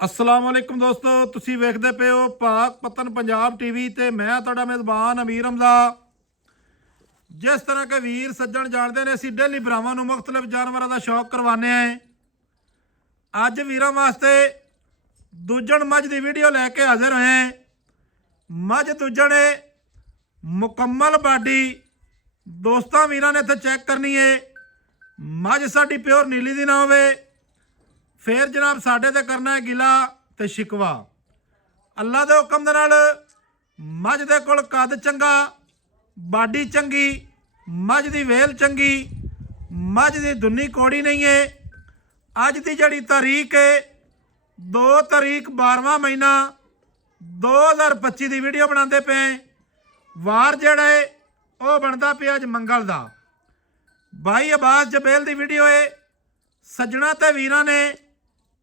अस्सलाम वालेकुम दोस्तों, तुसी वेखदे पे हो पाक पतन पंजाब टीवी ते मैं तुहाडा मेज़बान अमीर हमजा। जिस तरह के वीर सज्जन जानते हैं, असीं डेली भरावां नूं मुख्तलिफ जानवरों का शौक करवाने हैं। अज वीरां वास्ते दूजण मझ की वीडियो लैके हाजिर होए हैं। मझ दूजण है, मुकम्मल बाडी। दोस्तां वीरां ने इत्थे चैक करनी है। मझ साडी प्योर नीली दी ना होवे, फिर जनाब साडे ते करना है गिला ते शिकवा। अल्लाह के हुक्म दे नाल मझ दे कोल कद चंगा, बाडी चंगी, मझ दी वेल चंगी, मझ दी दुन्नी कौड़ी नहीं है। अज की जड़ी तारीख है 2 तारीख 12वां महीना 2025 की वीडियो बनाते पे। वार जड़ा है वह बनता पे अज मंगल का। भाई अब्बास जबेल की वीडियो है। सज्जणा ते वीरां ने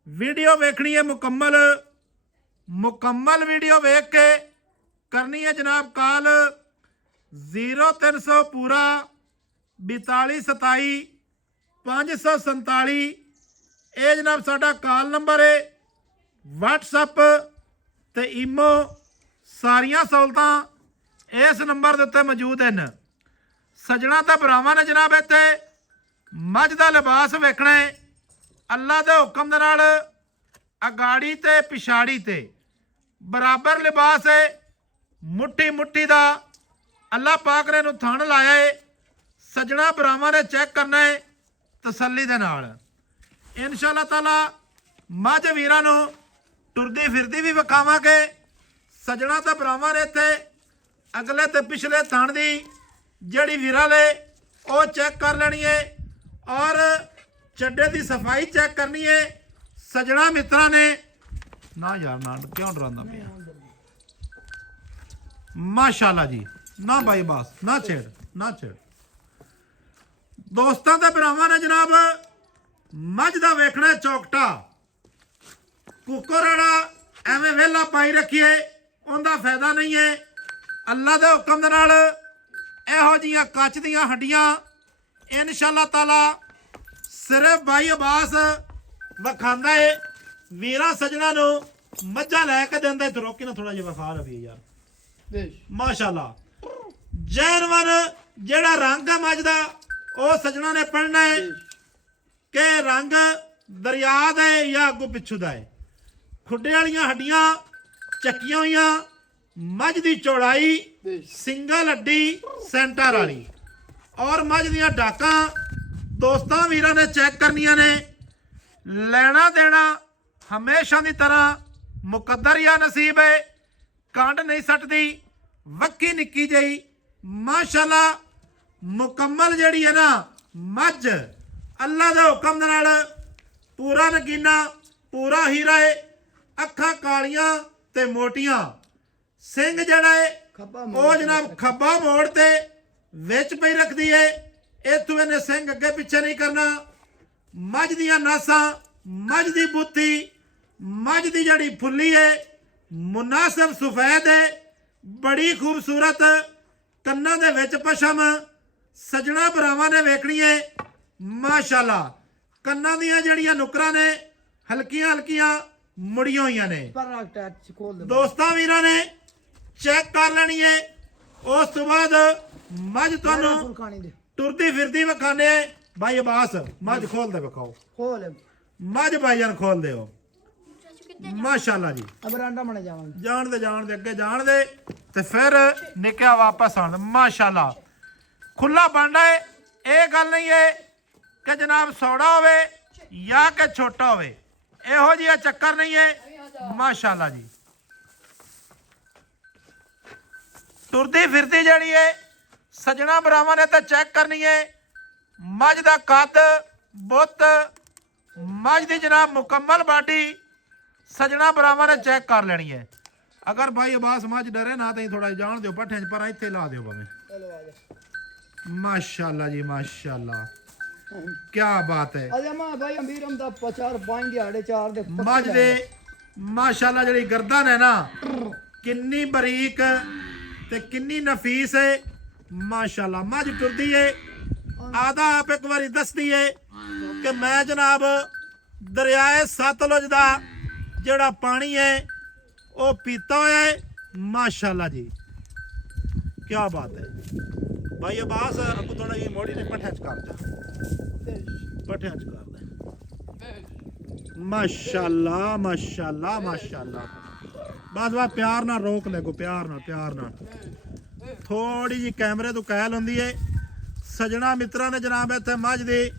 वीडियो वेखनी है मुकम्मल। मुकम्मल वीडियो वेख के करनी है जनाब कॉल 0300 पूरा 42 27 547। ये जनाब साडा कॉल नंबर है। व्हाट्सएप ते ईमो सारियां सहूलतां इस नंबर के उत्ते मौजूद हैं। सज्जणा ते भरावां ने जनाब इत्थे मझ का लिबास वेखना है। अल्लाह के हुक्म दे नाल अगाड़ी ते पिछाड़ी ते बराबर लिबास है। मुट्ठी मुट्ठी का अल्लाह पाक ने थण लाया है। सज्जणा भरावां ने चैक करना है तसल्ली दे नाल। इंशाअल्लाह ताला मझ वीरां नूं टुरदी फिरदी भी विखावांगे। सज्जणा ते भरावां ने इत्थे अगले ते पिछले थण दी जिहड़ी वीरां ले वो चैक कर लेनी है और चड्डे की सफाई चेक करनी है। सजना मित्रा ने ना यार ना क्यों डरांदा पिया। माशाल्लाह जी ना भाई बस ना छेड़ ना छेड़। दोस्तों ते भरावां ने जनाब मझ दा वेखना चौकटा। कुकर वाला एवें वेला पाई रखिए उनका फायदा नहीं है। अल्लाह के हुक्म दे नाल इहो जिहियां कच दियां हड्डियां इंशाअल्लाह ताला सिर्फ भाई अब्बास विखांदा है। वीरां सज्जणा नूं मझां लैके दिंदा है। रोकी ना थोड़ा जिहा विखा रही यार। माशाअल्लाह जैनवन जिहड़ा रंग है मझ दा वो सज्जणा ने पढ़ना है कि रंग दरिया दा है या अगों पिछू दा है। खुड्डे वालियां हड्डियां चक्कियां होईयां, मझ दी चौड़ाई सिंगल हड्डी सेंटर वाली और मझ दियां डाकां दोस्तां वीरां ने चेक करनियां ने। लेना देना हमेशा की तरह मुकद्दर या नसीब है। कंड नहीं सटदी, वक्की निक्की जही माशाअल्लाह मुकम्मल जड़ी है ना मझ अल्लाह के हुक्म दे नाल पूरा नगीना पूरा हीरा है। अखां कालियां ते मोटियां, सिंह जड़ा है वो जनाब खब्बा मोड़ ते विच पई रखदी है। इत्थों इन्हें सिंह अगे पिछे नहीं करना। मझ दियां नासां, मझ दी बुत्ती, मझ दी जड़ी फुल्ली है मुनासिब सफेद है, बड़ी खूबसूरत। कन्नां दे विच पशम सजना भरावां ने वेखनी है। माशाअल्लाह कन्नां दियां जड़ियां नुकरां ने हल्कियां हल्कियां मुड़ियां होईयां ने। दोस्तां वीरां ने चेक कर लेनी है। उस तो बाद मझ तुहानूं टुरदी फिरदी विखाने भाई अब्बास मझ खोल दे विखाओ। खोल मझ भाईजान खोल दे। माशाअल्लाह जी जान दे अगे जान दे ते फिर निकया वापस आन। माशाअल्लाह खुला बांडा है। ये गल नहीं है कि जनाब सौड़ा होवे या कि छोटा होवे, इहो जिहा चक्कर नहीं है। माशाअल्लाह जी टुरदी फिरदी जड़ी है सजना भरावां ने तो चेक करनी है। मझ का कद बुत मझ की जनाब मुकम्मल बाडी सजना भरावां ने चेक कर लेनी है। अगर भाई अब्बास मझ डरे ना तो थोड़ा जान दो पट्ठे पर इत्थे ला दो भावें। माशाअल्लाह जी माशाअल्लाह क्या बात है। मझ दे माशाअल्लाह जी गर्दन है ना किन्नी बरीक ते किन्नी नफीस है। माशाअल्लाह मझ टुरदी है। आधा आप एक बार दसदी है कि मैं जनाब दरियाए सतलुज का ਜਿਹੜਾ ਪਾਣੀ ਹੈ ਉਹ ਪੀਤਾ ਹੋਇਆ ਹੈ ਮਾਸ਼ਾਅੱਲਾ ਜੀ ਕੀ ਬਾਤ ਹੈ ਭਾਈ ਅਬਾਸ ਅੱਗੋਂ ਥੋੜਾ ਜੀ ਮੋੜੀ ਨੇ ਪੱਠਿਆਂ ਚ ਕਰ ਜਾ ਪੱਠਿਆਂ ਚ ਕਰ ਦੇ ਮਾਸ਼ਾਅੱਲਾ ਮਾਸ਼ਾਅੱਲਾ ਮਾਸ਼ਾਅੱਲਾ ਬਸ ਪਿਆਰ ਨਾਲ ਰੋਕ ਲੈ ਕੋ ਪਿਆਰ ਨਾਲ ਥੋੜੀ ਜੀ ਕੈਮਰੇ ਤੋਂ ਕਹਿਲ ਹੁੰਦੀ ਹੈ ਸਜਣਾ ਮਿੱਤਰਾਂ ਨੇ ਜਨਾਬ ਇੱਥੇ ਮੱਝ ਦੀ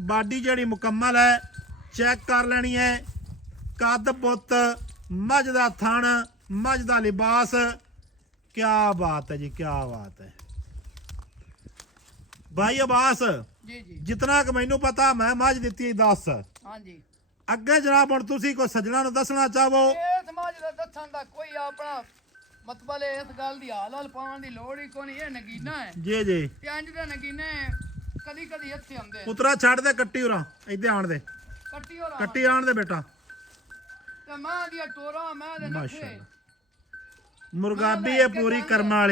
ਬਾਡੀ ਜਿਹੜੀ ਮੁਕੰਮਲ ਹੈ ਚੈੱਕ ਕਰ ਲੈਣੀ ਹੈ ਕੱਦ ਪੁੱਤ ਮੱਝ ਦਾ ਥਣ ਮੱਝ ਦਾ ਲਿਬਾਸ ਕੀ ਬਾਤ ਹੈ ਜੀ ਕੀ ਬਾਤ ਹੈ ਭਾਈ ਅਬਾਸ ਜੀ ਜੀ ਜਿਤਨਾ ਕਿ ਮੈਨੂੰ ਪਤਾ ਮੈਂ ਮੱਝ ਦਿੱਤੀ 10 ਹਾਂਜੀ ਅੱਗੇ ਜਨਾਬ ਹੁਣ ਤੁਸੀਂ ਕੋਈ ਸੱਜਣਾ ਨੂੰ ਦੱਸਣਾ ਚਾਹੋ ਇਹ ਸਮਾਜ ਦਾ ਦੱਸਣ ਦਾ ਕੋਈ ਆਪਣਾ ਮਤਲਬ ਇਸ ਗੱਲ ਦੀ ਹਾਲ ਪਾਉਣ ਦੀ ਲੋੜ ਹੀ ਕੋਈ ਨਹੀਂ ਇਹ ਨਗੀਨਾ ਹੈ ਜੀ ਜੀ ਤੇ ਇੰਜ ਦੇ ਨਗੀਨੇ ਕਦੀ ਕਦੀ ਇੱਥੇ ਆਉਂਦੇ ਪੁੱਤਰਾ ਛੱਡ ਦੇ ਕੱਟੀ ਉਰਾ ਇੱਥੇ ਆਣ ਦੇ ਕੱਟੀ ਹੋਰ ਕੱਟੀ ਆਣ ਦੇ ਬੇਟਾ ਤੇ ਮਾਂ ਦੀਆਂ ਟੋਰਾਂ ਮਾਂ ਦੇ ਨਖਰੇ ਮਾਸ਼ਾਅੱਲਾ ਮੁਰਗਾਬੀ ਹੈ ਪੂਰੀ ਕਰਮਾਂ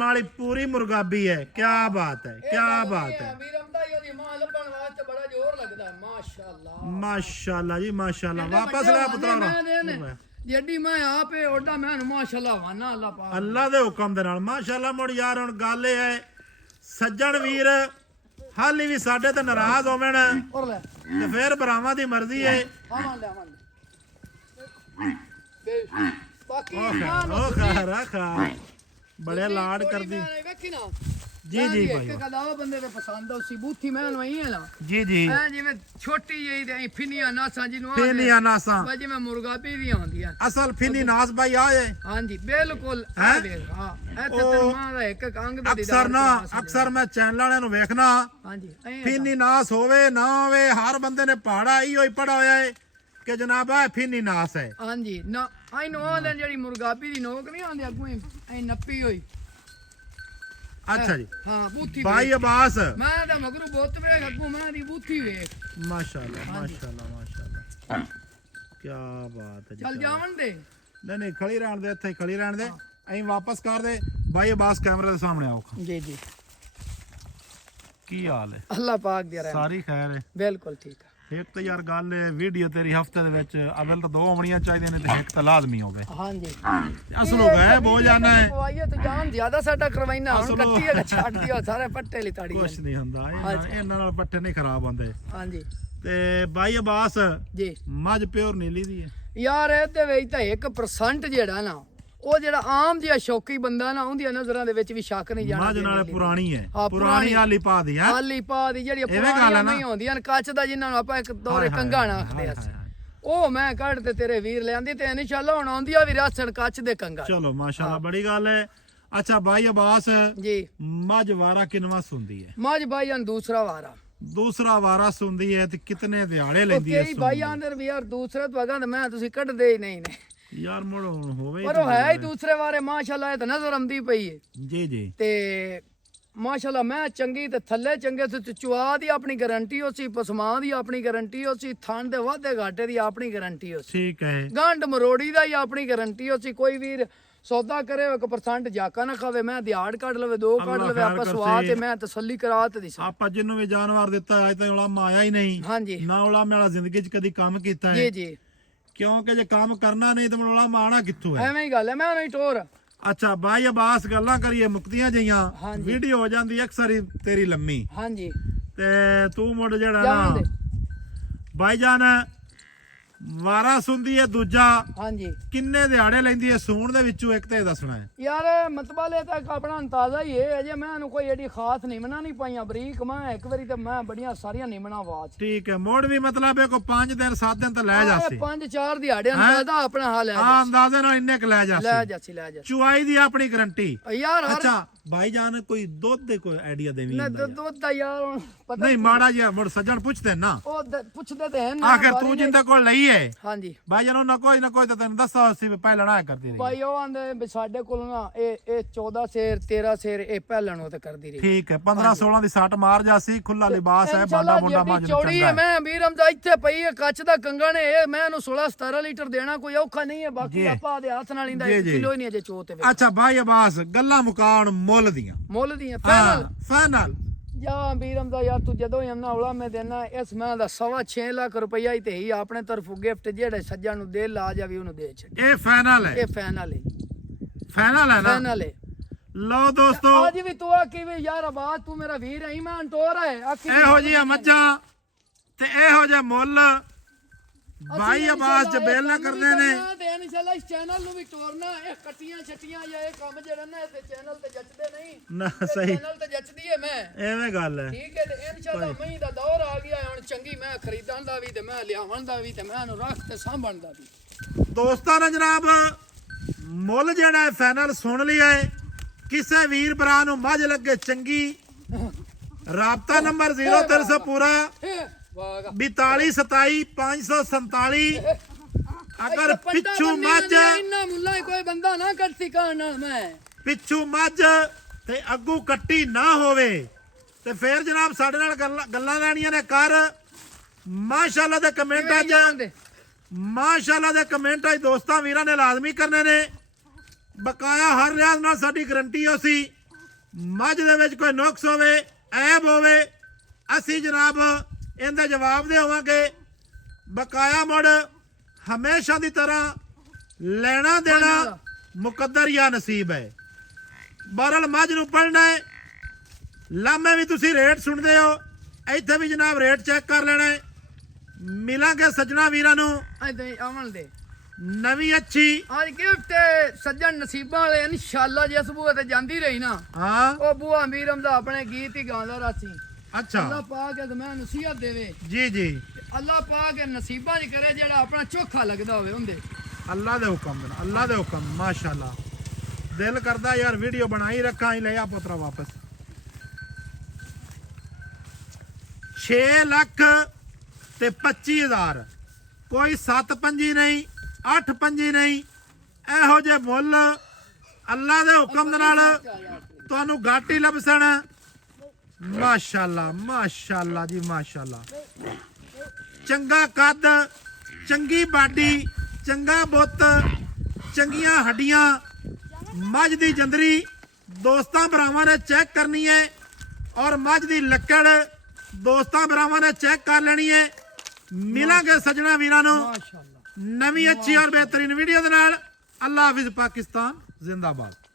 ਵਾਲੀ ਪੂਰੀ ਮੁਰਗਾਬੀ ਹੈ ਕੀ ਬਾਤ ਹੈ ਕੀ ਬਾਤ ਹੈ ਅਮੀਰ ਅਮਦਾ ਹੀ ਉਹਦੀ ਮਾਂ ਲੱਭਣ ਵਾਸਤੇ ਬੜਾ ਜ਼ੋਰ ਲੱਗਦਾ ਮਾਸ਼ਾਅੱਲਾ ਮਾਸ਼ਾਅੱਲਾ ਜੀ ਮਾਸ਼ਾਅੱਲਾ ਵਾਪਸ ਲੈ ਪੁੱਤਰਾ ਜੱਡੀ ਮੈਂ ਆਪੇ ਉਹਦਾ ਮੈਂ ਮਾਸ਼ਾਅੱਲਾ ਵਾਨਾ ਅੱਲਾਹ ਪਾਕ ਅੱਲਾ ਦੇ ਹੁਕਮ ਦੇ ਨਾਲ ਮਾਸ਼ਾਅੱਲਾ ਮੁੜ ਯਾਰ ਹੁਣ ਗੱਲ ਇਹ ਹੈ ਸੱਜਣ ਵੀਰ ਹਾਲੀ ਵੀ ਸਾਡੇ ਤੇ ਨਾਰਾਜ਼ ਹੋਵਣ ਔਰ ਲੈ ਤੇ ਫਿਰ ਭਰਾਵਾਂ ਦੀ ਮਰਜ਼ੀ ਹੈ ਆਵਾਂ ਲੈ ਬਾਕੀ ਉਹ ਖਾ ਰੱਖਾ ਬੜੇ ਲਾਡ ਕਰਦੀ ਵੇਖੀ ਨਾ ਜੀ ਜੀ ਭਾਈ ਇੱਕ ਕਦਾਵਾ ਬੰਦੇ ਦੇ ਪਸੰਦ ਆ ਸੀ ਬੂਥੀ ਮੈਂ ਨਵਾਈ ਹੈ ਨਾ ਜੀ ਜੀ ਐ ਜਿਵੇਂ ਛੋਟੀ ਜਿਹੀ ਤੇ ਫਿਨੀਆਂ ਨਾਸਾਂ ਜਿਹਨੂੰ ਫਿਨੀਆਂ ਨਾਸਾਂ ਬਾਈ ਜਿਵੇਂ ਮੁਰਗਾਬੀ ਦੀਆਂ ਹੁੰਦੀਆਂ ਅਸਲ ਫਿਨੀ ਨਾਸ ਭਾਈ ਆਏ ਹਾਂਜੀ ਬਿਲਕੁਲ ਹਾਂ ਇੱਥੇ ਤੇ ਮਾਂ ਦਾ ਇੱਕ ਅੰਗ ਦਾ ਅਕਸਰ ਮੈਂ ਚੈਨਲ ਵਾਲਿਆਂ ਨੂੰ ਵੇਖਣਾ ਹਾਂਜੀ ਫਿਨੀ ਨਾਸ ਹੋਵੇ ਨਾ ਹੋਵੇ ਹਰ ਬੰਦੇ ਨੇ ਪਹਾੜਾ ਇਹੋ ਹੀ ਪੜਾ ਹੋਇਆ ਹੈ ਕਿ ਜਨਾਬ ਆ ਫਿਨੀ ਨਾਸ ਹੈ ਹਾਂਜੀ ਨਾ ਆਈ ਨੋ ਉਹ ਜਿਹੜੀ ਮੁਰਗਾਬੀ ਦੀ ਨੋਕ ਨਹੀਂ ਆਉਂਦੀ ਅੱਗੋਂ ਐ ਨੱਪੀ ਹੋਈ ਅੱਛਾ ਜੀ ਹਾਂ ਬੂਥੀ ਭਾਈ ਅਬਾਸ ਮੈਂ ਤਾਂ ਮਗਰੂ ਬਹੁਤ ਵੇਖ ਅੱਗੋਂ ਮੈਂ ਦੀ ਬੂਥੀ ਵੇਖ ਮਾਸ਼ਾਅੱਲਾ ਮਾਸ਼ਾਅੱਲਾ ਮਾਸ਼ਾਅੱਲਾ ਕੀ ਬਾਤ ਹੈ ਜੀ ਚੱਲ ਜਾਵਣ ਦੇ ਨਹੀਂ ਖੜੀ ਰਹਿਣ ਦੇ ਇੱਥੇ ਖੜੀ ਰਹਿਣ ਦੇ ਅਸੀਂ ਵਾਪਸ ਕਰ ਦੇ ਭਾਈ ਅਬਾਸ ਕੈਮਰੇ ਦੇ ਸਾਹਮਣੇ ਆਓ ਜੀ ਜੀ ਕੀ ਹਾਲ ਹੈ ਅੱਲਾਹ ਪਾਕ ਦੀ ਰਹਿਮਤ ਸਾਰੀ ਖੈਰ ਹੈ ਬਿਲਕੁਲ ਠੀਕ ਹੈ ਇੱਕ ਤਾਂ ਯਾਰ ਗੱਲ ਹੈ ਵੀਡੀਓ ਤੇਰੀ ਹਫਤੇ ਦੇ ਵਿੱਚ ਅਵਲ ਤਾਂ 2 ਆਉਣੀਆਂ ਚਾਹੀਦੀਆਂ ਨੇ ਤੇ ਇੱਕ ਤਾਂ ਲਾਜ਼ਮੀ ਹੋਵੇ ਹਾਂਜੀ ਅਸਲ ਹੋ ਗਿਆ ਬੋ ਜਾਣਾ ਹੈ ਪਵਾਈਏ ਤੇ ਜਾਨ ਜ਼ਿਆਦਾ ਸਾਡਾ ਕਰਵਾਈਨਾ ਹੁਣ ਕੱਟੀ ਹੈ ਛੱਡ ਦਿਓ ਸਾਰੇ ਪੱਟੇ ਲਈ ਤਾੜੀ ਕੁਛ ਨਹੀਂ ਹੁੰਦਾ ਇਹਨਾਂ ਨਾਲ ਪੱਠੇ ਨਹੀਂ ਖਰਾਬ ਹੁੰਦੇ ਹਾਂਜੀ ਤੇ ਭਾਈ ਅਬਾਸ ਜੀ ਮੱਝ ਪਿਓਰ ਨੀਲੀ ਦੀ ਹੈ ਯਾਰ ਇਹਦੇ ਵਿੱਚ ਤਾਂ 1% ਜਿਹੜਾ ਨਾ ਉਹ ਜਿਹੜਾ ਆਮ ਜਿਹਾ ਸ਼ੌਕੀ ਬੰਦਾ ਨਾ ਉਹਦੀਆਂ ਨਜ਼ਰਾਂ ਦੇ ਵਿੱਚ ਵੀ ਸ਼ੱਕ ਨਹੀਂ ਜਾਣਾ ਮੱਝ ਨਾਲ ਪੁਰਾਣੀ ਹੈ ਪੁਰਾਣੀ ਹਾਲੀ ਪਾ ਦੀ ਹੈ ਹਾਲੀ ਪਾ ਦੀ ਜਿਹੜੀ ਪੁਰਾਣੀਆਂ ਨਹੀਂ ਹੁੰਦੀਆਂ ਕੱਚ ਦਾ ਜਿਨ੍ਹਾਂ ਨੂੰ ਆਪਾਂ ਇੱਕ ਦੌਰੇ ਕੰਗਾਣਾ ਆਖਦੇ ਅਸੀਂ ਉਹ ਮੈਂ ਕੱਢ ਤੇ ਤੇਰੇ ਵੀਰ ਲਿਆਂਦੀ ਤੇ ਇਨਸ਼ਾਅੱਲਾ ਹੁਣ ਆਉਂਦੀ ਆ ਵੀ ਰਾਸਣ ਕੱਚ ਦੇ ਕੰਗਾ ਚਲੋ ਮਾਸ਼ਾਅੱਲਾ ਬੜੀ ਗੱਲ ਹੈ ਅੱਛਾ ਭਾਈ ਅਬਾਸ ਜੀ ਮੱਝ ਵਾਰਾ ਕਿੰਨਵਾ ਸੁੰਦੀ ਹੈ ਮੱਝ ਭਾਈਆਂ ਦੂਸਰਾ ਵਾਰਾ ਸੁੰਦੀ ਹੈ ਤੇ ਕਿਤਨੇ ਦਿਹਾੜੇ ਲੈਂਦੀ ਹੈ ਕਈ ਭਾਈਆਂ ਦੇ ਵੀ ਯਾਰ ਦੂਸਰੇ ਤੋਂ ਅਗਾਂ ਮੈਂ ਤੁਸੀਂ ਕੱਢਦੇ ਹੀ ਨਹੀਂ ਨੇ ਯਾਰ ਮੁੜ ਹੋਵੇ ਪਰ ਉਹ ਹੈ ਹੀ ਦੂਸਰੇ ਵਾਰੇ ਮਾਸ਼ਾਅੱਲਾ ਇਹ ਤਾਂ ਨਜ਼ਰ ਆਉਂਦੀ ਪਈ ਹੈ ਜੀ ਜੀ ਤੇ ਮਾਸ਼ਾਅੱਲਾ ਮੈਂ ਚੰਗੀ ਤੇ ਥੱਲੇ ਚੰਗੇ ਤੇ ਚੁਆ ਦੀ ਆਪਣੀ ਗਾਰੰਟੀ ਹੋ ਸੀ ਪਸਮਾਂ ਦੀ ਆਪਣੀ ਗਾਰੰਟੀ ਹੋ ਸੀ ਥਣ ਦੇ ਵਾਧੇ ਘਾਟੇ ਦੀ ਆਪਣੀ ਗਾਰੰਟੀ ਹੋ ਸੀ ਠੀਕ ਹੈ ਗੰਢ ਮਰੋੜੀ ਦਾ ਹੀ ਆਪਣੀ ਗਾਰੰਟੀ ਹੋ ਸੀ ਕੋਈ ਵੀਰ ਸੌਦਾ ਕਰੇ 1% ਜਾਕਾ ਨਾ ਖਾਵੇ ਮੈਂ ਦਿਹਾੜ ਕੱਢ ਲਵੇ 2 ਕੱਢ ਲਵੇ ਆਪਾਂ ਸਵਾ ਤੇ ਮੈਂ ਤਸੱਲੀ ਕਰਾ ਤੇ ਦਿਸ ਆਪਾਂ ਜਿਹਨੂੰ ਵੀ ਜਾਨਵਰ ਦਿੱਤਾ ਅੱਜ ਤੱਕ ਉਲਾਮਾ ਆਇਆ ਹੀ ਨਹੀਂ ਹਾਂਜੀ ਨਾ ਉਲਾਮੇ ਵਾਲਾ ਜ਼ਿੰਦਗੀ 'ਚ ਕਦੀ ਕੰਮ ਕੀਤਾ ਹੈ ਜੀ ਜੀ ਕਿਉਂਕਿ ਜੇ ਕੰਮ ਕਰਨਾ ਨਹੀਂ ਤਾਂ ਉਲਾਮਾ ਆਣਾ ਕਿੱਥੋਂ ਹੈ ਐਵੇਂ ਹੀ ਗੱਲ ਹੈ ਮੈਂ ਨਹੀਂ ਟੋਰ ਅੱਛਾ ਭਾਈ ਅਬਾਸ ਗੱਲਾਂ ਕਰੀਏ ਮੁਕਤੀਆਂ ਜਈਆਂ ਵੀਡੀਓ ਹੋ ਜਾਂਦੀ ਅਕਸਰ ਹੀ ਤੇਰੀ ਲੰਮੀ ਹਾਂਜੀ ਤੇ ਤੂੰ ਮੁੜ ਜਿਹੜਾ ਨਾ ਭਾਈ ਜਾਨ ਵਾਰਾ ਸੁੰਦੀ ਹੈ ਦੂਜਾ ਹਾਂਜੀ ਕਿੰਨੇ ਦਿਹਾੜੇ ਲੈਂਦੀ ਹੈ ਸੂਣ ਦੇ ਵਿੱਚੋਂ ਇੱਕ ਤੇ ਦੱਸਣਾ ਹੈ ਯਾਰ ਮਤਲਬ ਇਹ ਤਾਂ ਆਪਣਾ ਅੰਦਾਜ਼ਾ ਹੀ ਹੈ ਅਜੇ ਮੈਂ ਇਹਨੂੰ ਕੋਈ ਏਡੀ ਖਾਸ ਨਿਮਣਾ ਨਹੀਂ ਪਾਈਆਂ ਬਰੀਕ ਮੈਂ ਇੱਕ ਵਾਰੀ ਤੇ ਮੈਂ ਬੜੀਆਂ ਸਾਰੀਆਂ ਨਿਮਣਾ ਆਵਾਜ਼ ਠੀਕ ਹੈ ਮੋੜ ਵੀ ਮਤਲਬ ਹੈ ਕੋ 5 ਦਿਨ 7 ਦਿਨ ਤਾਂ ਲੈ ਜਾਸੀ 5-4 ਦਿਹਾੜੇ ਅੰਦਾਜ਼ਾ ਆਪਣਾ ਹਾਲ ਹੈ ਆ ਅੰਦਾਜ਼ੇ ਨਾਲ ਇੰਨੇ ਕ ਲੈ ਜਾਸੀ ਲੈ ਜਾ ਚੁਆਈ ਦੀ ਆਪਣੀ ਗਾਰੰਟੀ ਯਾਰ ਅੱਛਾ ਭਾਈ ਜਾਨ ਕੋਈ ਦੁੱਧ ਦੇ ਕੋਈ ਆਈਡੀਆ ਦੇਵੀਂ ਨਾ ਦੁੱਧ ਦਾ ਯਾਰ ਹੁਣ ਪਤਾ ਨਹੀਂ ਮਾੜਾ ਜਿਹਾ ਮੁੜ ਸੱਜਣ ਪੁੱਛਦੇ ਨਾ ਉਹ ਪੁੱਛਦੇ ਤੇ ਹਨ ਆਖਰ ਤੂੰ ਜਿੰਦੇ ਕੋਲ ਲਈ ਹੈ ਹਾਂਜੀ ਭਾਈ ਜਾਨ ਨਾ ਕੋਈ ਤਾਂ ਤੈਨੂੰ ਦੱਸਾ ਸੀ ਪਹਿਲਾਂ ਨਾ ਕਰਦੀ ਰਹੀ ਭਾਈ ਉਹ ਆਂਦੇ ਵੀ ਸਾਡੇ ਕੋਲ ਨਾ ਇਹ 14 ਸ਼ੇਰ 13 ਸ਼ੇਰ ਇਹ ਪਹਿਲਣ ਉਹ ਤੇ ਕਰਦੀ ਰਹੀ ਠੀਕ ਹੈ 15 16 ਦੀ ਸੱਟ ਮਾਰ ਜਾਸੀ ਖੁੱਲਾ ਲਿਬਾਸ ਹੈ ਬਾਂਡਾ ਮੁੰਡਾ ਮਾਂ ਨੂੰ ਚੌੜੀ ਹੈ ਮੈਂ ਅਮੀਰ ਹਮਜ਼ਾ ਇੱਥੇ ਪਈ ਹੈ ਕੱਚ ਦਾ ਕੰਗਾ ਨੇ ਇਹ ਮੈਂ ਇਹਨੂੰ 16-17 ਲੀਟਰ ਦੇਣਾ ਕੋਈ ਔਖਾ ਨਹੀਂ ਹੈ ਬਾਕੀ ਆਪਾਂ ਦੇ ਹੱਥ ਨਾਲ ਇੰਦਾ 1 ਕਿਲੋ ਹੀ ਨਹੀਂ ਅਜੇ ਚੋ ਤੇ ਅੱਛਾ ਭਾਈ ਅਬਾਸ ਗੱਲਾਂ ਮੁਕਾਣ ਮੁੱਲ ਦੀਆਂ ਮੁੱਲ ਦੀਆਂ ਫਾਈਨਲ ਜਾ ਵੀਰਮ ਦਾ ਯਾਰ ਤੂੰ ਜਦੋਂ ਇਹਨਾਂ ਔਲਾ ਮੈਂ ਦੇਣਾ ਇਸ ਮੈਂ ਦਾ 6.5 ਲੱਖ ਰੁਪਈਆ ਹੀ ਤੇ ਹੀ ਆਪਣੇ ਤਰਫੋਂ ਗਿਫਟ ਜਿਹੜੇ ਸੱਜਣ ਨੂੰ ਦੇ ਲਾ ਜਾਵੀ ਉਹਨੂੰ ਦੇ ਛੱਡ। ਇਹ ਫਾਈਨਲ ਹੈ, ਇਹ ਫਾਈਨਲ ਹੈ, ਫਾਈਨਲ ਹੈ ਨਾ। ਫਾਈਨਲ ਹੈ। ਲਓ ਦੋਸਤੋ, ਅੱਜ ਵੀ ਤੂੰ ਆਖੀ ਵੀ ਯਾਰ ਆਵਾਜ਼ ਤੂੰ ਮੇਰਾ ਵੀਰ ਹੈ ਮੈਂ ਅੰਟੋਰ ਹੈ ਆਖੀ ਇਹੋ ਜਿਹੀਆਂ ਮੱਝਾਂ ਤੇ ਇਹੋ ਜਿਹੇ ਮੁੱਲ ਬਾਈ ਆਵਾਜ਼ ਚ ਬੇਲ ਨਾ ਕਰਦੇ ਨੇ। ਤੇ ਇਨਸ਼ਾਅੱਲਾ ਇਸ ਚੈਨਲ ਨੂੰ ਵੀ ਤੋਰਨਾ। ਇਹ ਕੱਟੀਆਂ ਛੱਟੀਆਂ ਜਾਂ ਇਹ ਕੰਮ ਜਿਹੜਾ ਨਾ ਇਹ ਚੈਨਲ ਤੇ ਜੱਜਦੇ ਨਹੀਂ ਨਾ ਸਹੀ, ਚੈਨਲ ਤੇ ਜੱਜਦੀ ਹੈ ਮੈਂ। ਐਵੇਂ ਗੱਲ ਹੈ। ਠੀਕ ਹੈ ਤੇ ਇਨਸ਼ਾਅੱਲਾ ਮਹੀਂ ਦਾ ਦੌਰ ਆ ਗਿਆ ਹੁਣ ਚੰਗੀ ਮੈਂ ਖਰੀਦਣ ਦਾ ਵੀ ਤੇ ਮੈਂ ਲਿਆਵਣ ਦਾ ਵੀ ਤੇ ਮੈਂ ਇਹਨੂੰ ਰੱਖ ਤੇ ਸਾਂਭਣ ਦਾ ਵੀ। ਦੋਸਤਾਂ ਨੇ ਜਨਾਬ ਮੁੱਲ ਜਿਹੜਾ ਹੈ ਫਾਈਨਲ ਸੁਣ ਲਿਆ ਹੈ। ਕਿਸੇ ਵੀਰ ਭਰਾ ਨੂੰ ਮੱਝ ਲੱਗੇ ਚੰਗੀ, ਰਾਬਤਾ ਨੰਬਰ 0300 ਪੂਰਾ ਵਾਹ 42 27 547। ਅਗਰ ਪਿੱਛੂ ਮੱਝ ਇੰਨਾ ਮੁੱਲਾ ਕੋਈ ਬੰਦਾ ਨਾ ਕਰਤੀ ਕਾਣ ਨਾਲ ਮੈਂ ਪਿੱਛੂ ਮੱਝ ਤੇ ਅੱਗੂ ਕੱਟੀ ਨਾ ਹੋਵੇ ਤੇ ਫਿਰ ਜਨਾਬ ਸਾਡੇ ਨਾਲ ਗੱਲਾਂ ਲੈਣੀਆਂ ਨੇ ਕਰ। ਮਾਸ਼ਾਅੱਲਾ ਦੇ ਕਮੈਂਟਾਂ 'ਚ ਮਾਸ਼ਾਅੱਲਾ ਦੇ ਕਮੈਂਟਾਂ 'ਚ ਦੋਸਤਾਂ ਵੀਰਾਂ ਨੇ ਲਾਜ਼ਮੀ ਕਰਨੇ ਨੇ। ਬਕਾਇਆ ਹਰ ਲਿਹਾਜ਼ ਨਾਲ ਸਾਡੀ ਗਰੰਟੀ ਹੋ ਸੀ। ਮੱਝ ਦੇ ਵਿੱਚ ਕੋਈ ਨੁਕਸ ਹੋਵੇ, ਐਬ ਹੋਵੇ, ਅਸੀਂ ਜਨਾਬ ਇਹਦੇ ਜਵਾਬ ਦੇ ਹੋਵਾਂਗੇ। ਬਕਾਇਆ ਮੁੜ ਹਮੇਸ਼ਾ ਦੀ ਤਰ੍ਹਾਂ ਲੈਣਾ ਦੇਣਾ ਮੁਕੱਦਰ ਜਾਂ ਨਸੀਬ ਹੈ। ਬਹਰਲ ਮੱਝ ਨੂੰ ਪੜਨਾ ਹੈ। ਲਾਮੇ ਵੀ ਤੁਸੀਂ ਰੇਟ ਸੁਣਦੇ ਹੋ, ਇੱਥੇ ਵੀ ਜਨਾਬ ਰੇਟ ਚੈੱਕ ਕਰ ਲੈਣਾ ਹੈ। ਮਿਲਾਂਗੇ ਸੱਜਣਾ ਵੀਰਾਂ ਨੂੰ ਇਦਾਂ ਆਵਣ ਦੇ ਨਵੀਂ ਅੱਛੀ ਅੱਜ ਗਿਫਟ ਸੱਜਣ ਨਸੀਬਾਂ ਵਾਲੇ ਇਨਸ਼ਾਅੱਲਾ ਜਿਸ ਬੂਹੇ ਤੇ ਜਾਂਦੀ ਰਹੀ ਨਾ ਹਾਂ ਉਹ ਬੂਹਾ ਵੀਰਮ ਦਾ ਆਪਣੇ ਗੀਤ ਹੀ ਗਾਉਂਦਾ ਰਾਸੀ। ਅੱਛਾ ਅੱਲਾਹ ਪਾਕ ਹੈ ਤੇ ਮੈਂ ਨਸੀਹਤ ਦੇਵੇ। ਜੀ ਜੀ ਅੱਲਾਹ ਪਾਕ ਹੈ ਨਸੀਬਾਂ ਦੀ ਕਰੇ ਜਿਹੜਾ ਆਪਣਾ ਚੋਖਾ ਲੱਗਦਾ ਹੋਵੇ ਉਹਦੇ। ਅੱਲਾ ਦੇ ਹੁਕਮ ਨਾਲ, ਅੱਲਾ ਦੇ ਹੁਕਮ। ਮਾਸ਼ਾਅੱਲਾ ਦਿਲ ਕਰਦਾ ਯਾਰ ਵੀਡੀਓ ਬਣਾਈ ਰੱਖਾਂ ਹੀ ਲੈ ਆ ਪੁੱਤਰਾ ਵਾਪਸ। 6 ਲੱਖ ਤੇ 25,000 ਕੋਈ 7 ਪੰਜੀ ਨਹੀਂ 8 ਪੰਜੀ ਨਹੀਂ। ਇਹੋ ਜਿਹੇ ਮੁੱਲ ਅੱਲਾ ਦੇ ਹੁਕਮ ਦੇ ਨਾਲ ਤੁਹਾਨੂੰ ਘੱਟ ਹੀ ਲੱਭਸਣ। ਮਾਸ਼ਾਅੱਲਾ ਮਾਸ਼ਾਅੱਲਾ ਜੀ ਮਾਸ਼ਾਅੱਲਾ। ਚੰਗਾ ਕੱਦ, ਚੰਗੀ ਬਾਡੀ, ਚੰਗਾ ਬੁੱਤ, ਚੰਗੀਆਂ ਹੱਡੀਆਂ, ਮੱਝ ਦੀ ਜੰਦਰੀ ਦੋਸਤਾਂ ਭਰਾਵਾਂ ਨੇ ਚੈੱਕ ਕਰਨੀ ਹੈ ਔਰ ਮੱਝ ਦੀ ਲੱਕੜ ਦੋਸਤਾਂ ਭਰਾਵਾਂ ਨੇ ਚੈੱਕ ਕਰ ਲੈਣੀ ਹੈ। ਮਿਲਾਂਗੇ ਸੱਜਣਾ ਵੀਰਾਂ ਨੂੰ ਮਾਸ਼ਾਅੱਲਾ ਨਵੀਂ ਅੱਛੀ ਔਰ ਬਿਹਤਰੀਨ ਵੀਡੀਓ ਦੇ ਨਾਲ। ਅੱਲਾ ਹਾਫਿਜ਼। ਪਾਕਿਸਤਾਨ ਜ਼ਿੰਦਾਬਾਦ।